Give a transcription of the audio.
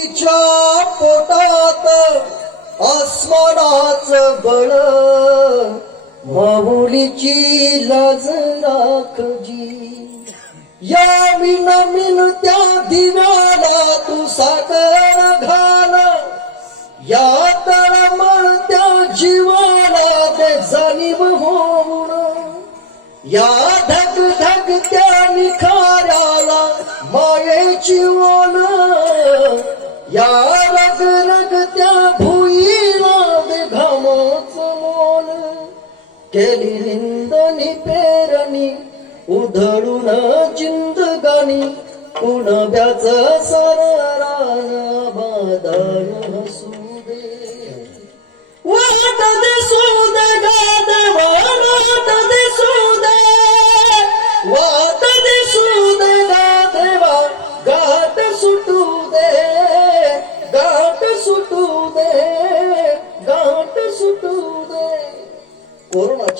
तिच्या पोटात आसमानाचं बळ माऊलीची लाज राखजी या मिनमिनत्या दिव्याला तू साखर घाल या तळमळत्या जीवाला दे जाणीव होऊन या धग धगत्या निखाऱ्याला मायेची ओढ या रग रगत्या भुईला दे घामाचं मोल केली निंदनी पेरणी उधळून जिंदगानी कुणब्याच सररान बादान हसू दे वाट दिसू दे गा देवा वाट दिसू दे वाट दिसू दे गा देवा गाठ सुटू दे गाठ सुटू दे गाठ सुटू दे कोरोनाची